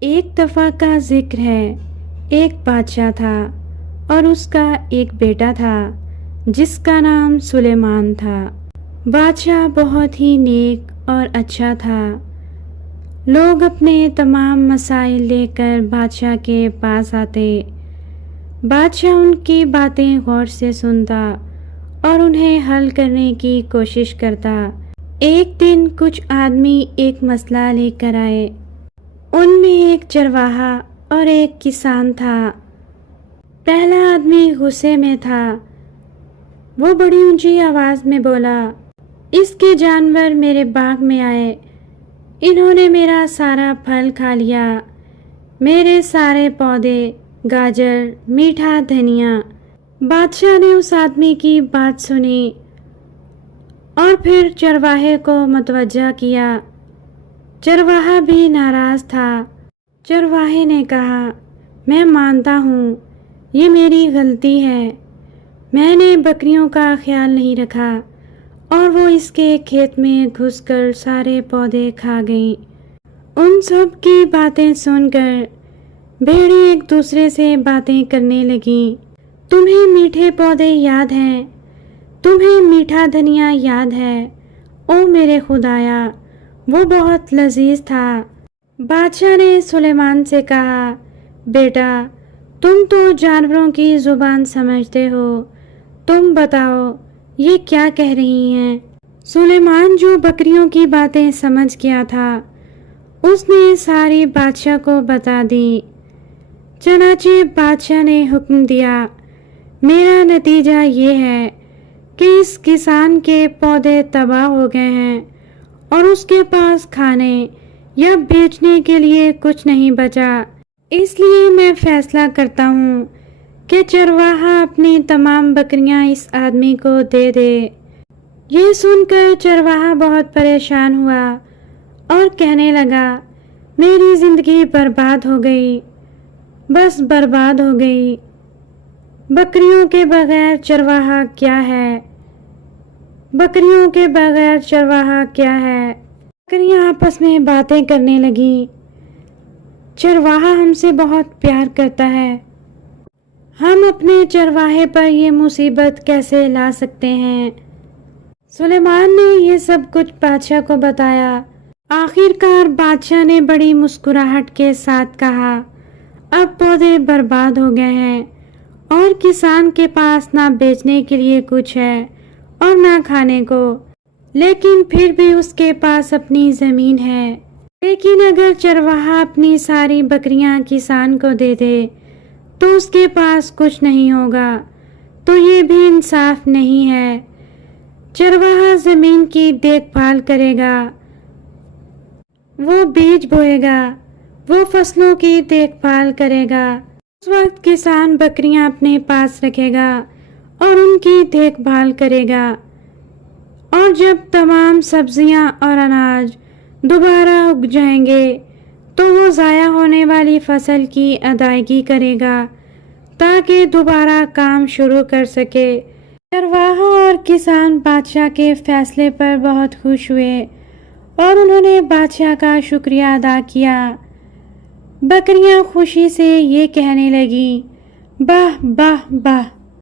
ایک دفعہ کا ذکر ہے، ایک بادشاہ تھا اور اس کا ایک بیٹا تھا جس کا نام سلیمان تھا۔ بادشاہ بہت ہی نیک اور اچھا تھا۔ لوگ اپنے تمام مسائل لے کر بادشاہ کے پاس آتے۔ بادشاہ ان کی باتیں غور سے سنتا اور انہیں حل کرنے کی کوشش کرتا۔ ایک دن کچھ آدمی ایک مسئلہ لے کر آئے۔ ان میں ایک چرواہا اور ایک کسان تھا۔ پہلا آدمی غصے میں تھا۔ وہ بڑی اونچی آواز میں بولا، اس کے جانور میرے باغ میں آئے، انہوں نے میرا سارا پھل کھا لیا، میرے سارے پودے، گاجر، میٹھا دھنیا۔ بادشاہ نے اس آدمی کی بات سنی اور پھر چرواہے کو متوجہ کیا۔ چرواہا بھی ناراض تھا۔ چرواہے نے کہا، میں مانتا ہوں یہ میری غلطی ہے، میں نے بکریوں کا خیال نہیں رکھا اور وہ اس کے کھیت میں گھس کر سارے پودے کھا گئیں۔ ان سب کی باتیں سن کر بھیڑیں ایک دوسرے سے باتیں کرنے لگیں۔ تمہیں میٹھے پودے یاد ہیں؟ تمہیں میٹھا دھنیا یاد ہے؟ او میرے خدایا، وہ بہت لذیذ تھا۔ بادشاہ نے سلیمان سے کہا، بیٹا تم تو جانوروں کی زبان سمجھتے ہو، تم بتاؤ یہ کیا کہہ رہی ہیں؟ سلیمان جو بکریوں کی باتیں سمجھ گیا تھا، اس نے ساری بادشاہ کو بتا دی۔ چنانچہ بادشاہ نے حکم دیا، میرا نتیجہ یہ ہے کہ اس کسان کے پودے تباہ ہو گئے ہیں اور اس کے پاس کھانے یا بیچنے کے لیے کچھ نہیں بچا۔ اس لیے میں فیصلہ کرتا ہوں کہ چرواہا اپنی تمام بکریاں اس آدمی کو دے دے۔ یہ سن کر چرواہا بہت پریشان ہوا اور کہنے لگا، میری زندگی برباد ہو گئی، بس برباد ہو گئی۔ بکریوں کے بغیر چرواہا کیا ہے؟ بکریوں کے بغیر چرواہا کیا ہے؟ بکریاں آپس میں باتیں کرنے لگیں، چرواہا ہم سے بہت پیار کرتا ہے، ہم اپنے چرواہے پر یہ مصیبت کیسے لا سکتے ہیں؟ سلیمان نے یہ سب کچھ بادشاہ کو بتایا۔ آخر کار بادشاہ نے بڑی مسکراہٹ کے ساتھ کہا، اب پودے برباد ہو گئے ہیں اور کسان کے پاس نہ بیچنے کے لیے کچھ ہے اور نہ کھانے کو، لیکن پھر بھی اس کے پاس اپنی زمین ہے۔ لیکن اگر چرواہا اپنی ساری بکریاں کسان کو دے دے تو اس کے پاس کچھ نہیں ہوگا، تو یہ بھی انصاف نہیں ہے۔ چرواہا زمین کی دیکھ بھال کرے گا، وہ بیج بوئے گا، وہ فصلوں کی دیکھ بھال کرے گا، اس وقت کسان بکریاں اپنے پاس رکھے گا اور ان کی دیکھ بھال کرے گا، اور جب تمام سبزیاں اور اناج دوبارہ اگ جائیں گے تو وہ ضائع ہونے والی فصل کی ادائیگی کرے گا تاکہ دوبارہ کام شروع کر سکے۔ چرواہا اور کسان بادشاہ کے فیصلے پر بہت خوش ہوئے اور انہوں نے بادشاہ کا شکریہ ادا کیا۔ بکریاں خوشی سے یہ کہنے لگیں، باہ باہ باہ،